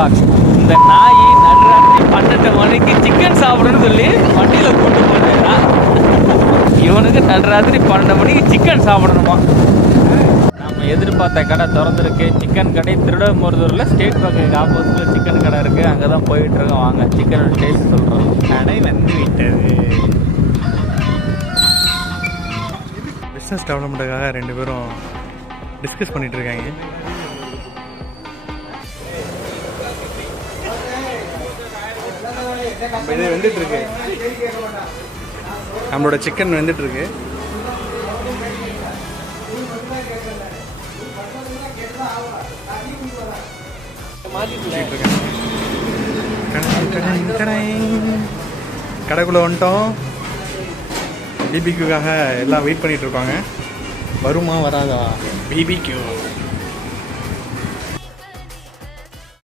vlogs. இந்த நாய் நடுராத்திரி 12 மணிக்கு சிக்கன் சாப்பிடணும்னு சொல்லி வண்டியில் கூட்டு போனேன்னா இவனுக்கு நடுராத்திரி 12 மணிக்கு சிக்கன் சாப்பிடணுமா. நம்ம எதிர்பார்த்த கடை திறந்துருக்கு. சிக்கன் கடை திருடமருதூரில் ஸ்டேட் பேங்க்கு ஆப்போசிட்டில் சிக்கன் கடை இருக்குது. அங்கே தான் போயிட்டுருக்கோம். வாங்க சிக்கன் டேஸ்ட் சொல்கிறோம். கடை வந்து விட்டது. பிஸ்னஸ் டெவலப்மெண்ட்டுக்காக 2 பேரும் டிஸ்கஸ் பண்ணிகிட்டு இருக்காங்க. இது வெந்துட்டுருக்கு. நம்மளோட சிக்கன் வெந்துட்டுருக்கு. கடைக்குள்ளே வந்துட்டோம். பிபிக்யூக்காக எல்லாம் வெயிட் பண்ணிகிட்டு இருக்காங்க. வருமா வராதா பிபிக்யூ?